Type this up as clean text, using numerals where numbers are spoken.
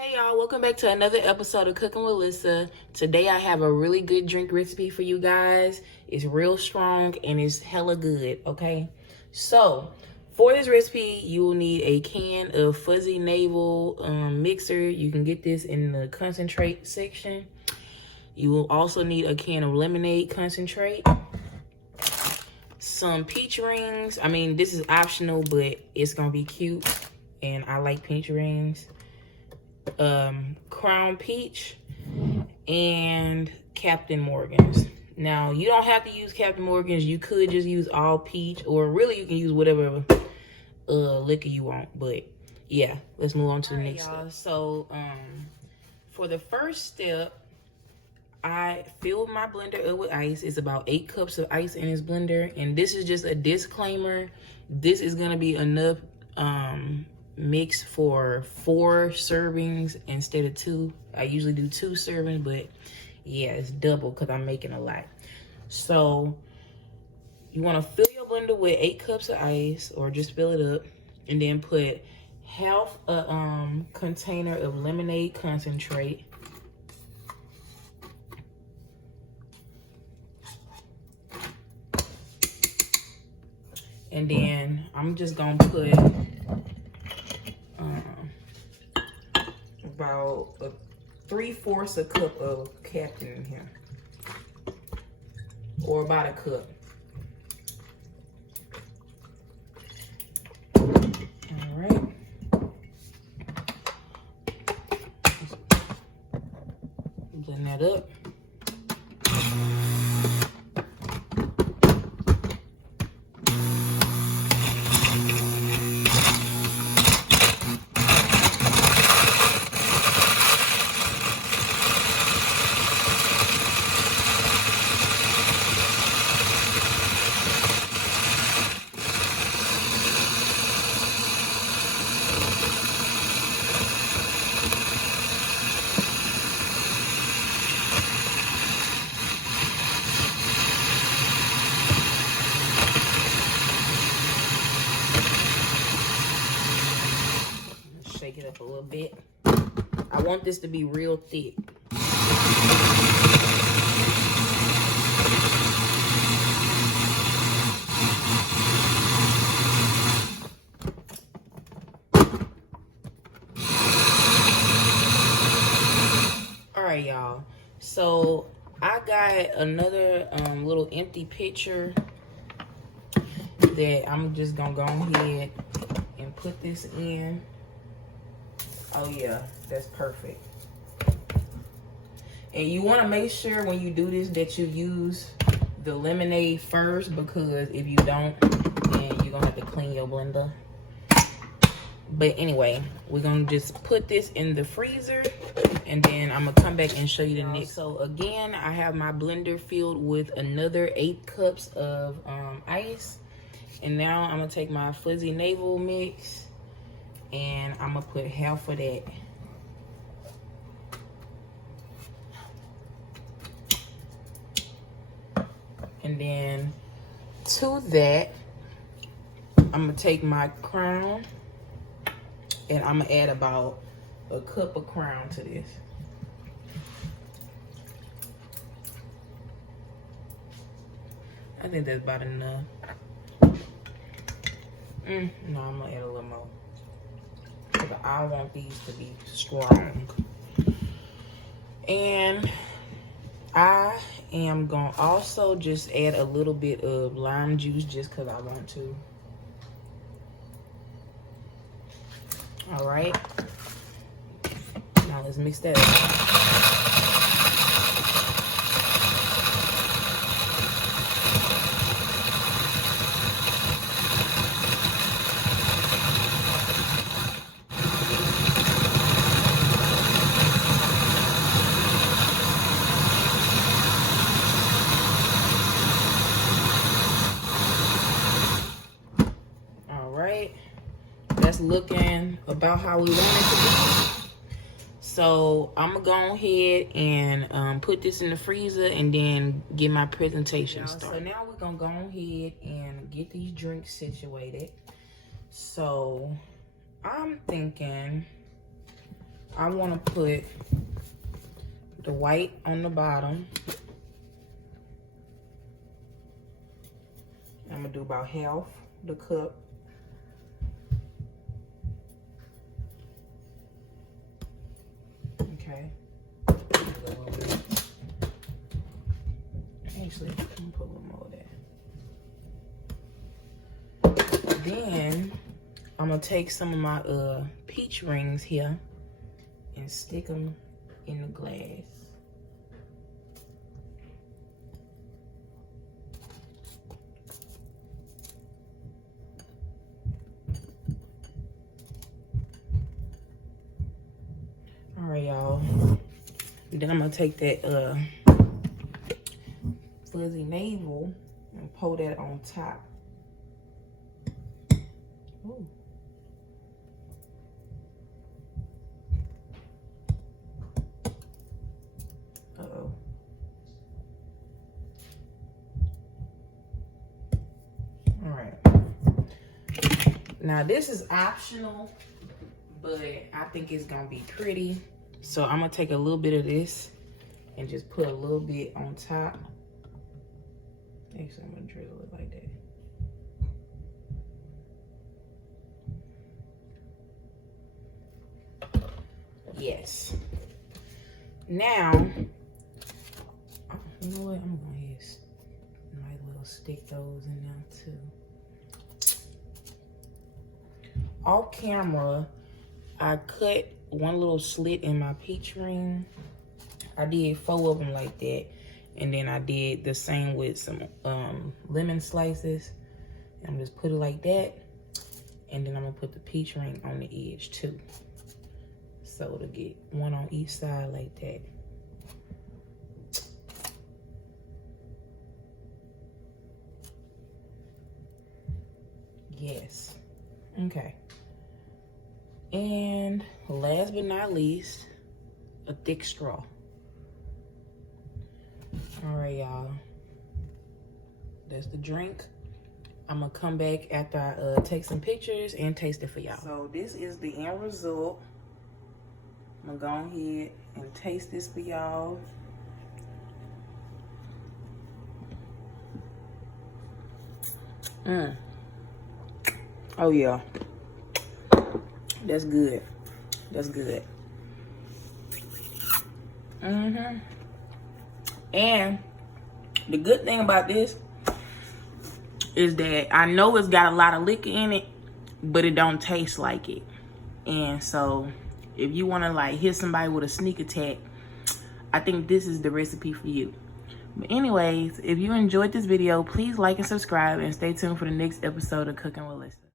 Hey y'all, welcome back to another episode of Cooking with Lyssa. Today I have a really good drink recipe for you guys. It's real strong and it's hella good, okay? So, for this recipe, you will need a can of fuzzy navel mixer. You can get this in the concentrate section. You will also need a can of lemonade concentrate. Some peach rings. I mean, this is optional, but it's gonna be cute and I like peach rings. Crown Peach, and Captain Morgan's. Now, you don't have to use Captain Morgan's. You could just use all peach, or really you can use whatever liquor you want. But yeah, let's move on to the next step. So for the first step, I filled my blender up with ice. It's about 8 cups of ice in this blender, and this is just a disclaimer. This is gonna be enough mix for 4 servings instead of 2. I usually do 2 servings, but yeah, it's double because I'm making a lot. So you want to fill your blender with 8 cups of ice, or just fill it up, and then put half a container of lemonade concentrate. And then I'm just gonna put about 3/4 a cup of Captain in here, or about a cup. All right. Blend that up. Shake it up a little bit. I want this to be real thick. All right, y'all. So I got another little empty pitcher that I'm just gonna go ahead and put this in. Oh yeah, that's perfect. And you want to make sure when you do this that you use the lemonade first, because if you don't, then you're gonna have to clean your blender. But anyway, we're gonna just put this in the freezer, and then I'm gonna come back and show you the next. So again, I have my blender filled with another 8 cups of ice, and now I'm gonna take my fuzzy navel mix, and I'm gonna put half of that. And then to that, I'm gonna take my Crown, and I'm gonna add about a cup of Crown to this. I think that's about enough. No, I'm gonna add a little more. I want these to be strong. And I am gonna also just add a little bit of lime juice just because I want to. All right. Now let's mix that up. That's looking about how we want it to be. So I'm gonna go ahead and put this in the freezer and then get my presentation started. So now we're gonna go ahead and get these drinks situated. So I'm thinking I want to put the white on the bottom. I'm going to do about half the cup. Okay. Actually, I'm going to put a little more of that. Then, I'm going to take some of my peach rings here and stick them in the glass. All right, y'all. Then I'm gonna take that fuzzy navel and pour that on top. Ooh. Uh-oh. All right. Now this is optional, but I think it's gonna be pretty. So I'm gonna take a little bit of this and just put a little bit on top. Actually, I'm gonna drizzle it like that. Yes. Now, you know what? I'm gonna might little stick those in there too. Off camera, I cut one little slit in my peach ring. I did 4 of them like that. And then I did the same with some lemon slices. I'm just put it like that. And then I'm gonna put the peach ring on the edge too. So to get one on each side like that. Yes. Okay. And last but not least, a thick straw. All right, y'all. That's the drink. I'm gonna come back after I take some pictures and taste it for y'all. So this is the end result. I'm gonna go ahead and taste this for y'all. Oh yeah. That's good. That's good. And the good thing about this is that I know it's got a lot of liquor in it, but it don't taste like it. And so if you want to like hit somebody with a sneak attack, I think this is the recipe for you. But anyways, if you enjoyed this video, please like and subscribe and stay tuned for the next episode of Cooking with Lyssa.